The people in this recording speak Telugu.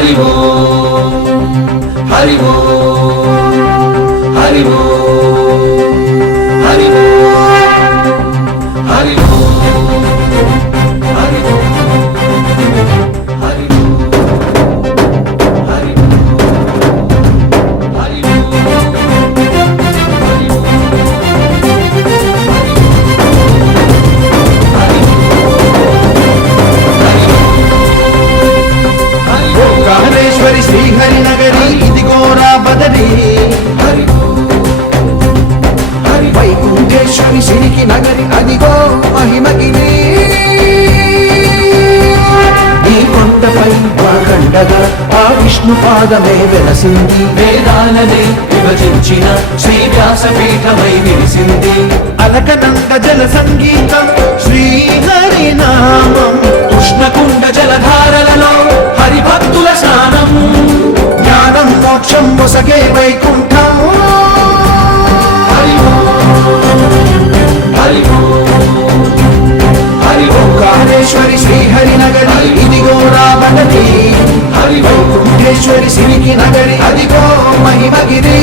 హరి ఓం హరి ఓం హరి ఓం హరి ఓం హరి ఓం హరి ఓం శ్రీహరి నగరి ఇదిగోరా బదరి వైకుంఠేశ్వరి సిరికి నగరి అదిగో మహిమగిరి ఈ కొండపై వాగండగా ఆ విష్ణు పాదమే వెలసింది వేదాలనే విభజించిన శ్రీ వ్యాసపీఠమై విరిసింది అలకనంద జల సంగీతం శ్రీహరి నామం కృష్ణకుండ జలధారలలో హరిభక్తుల స్నానం జ్ఞానం మోక్షం మొసగే వైకుంఠం హరి ఓం హరి ఓం హరి ఓం కాళేశ్వరి శ్రీహరి నగరి ఇదిగో రాబడది హరి వైకుంఠేశ్వరి సిరికి నగరి అదిగో మహిమగిరి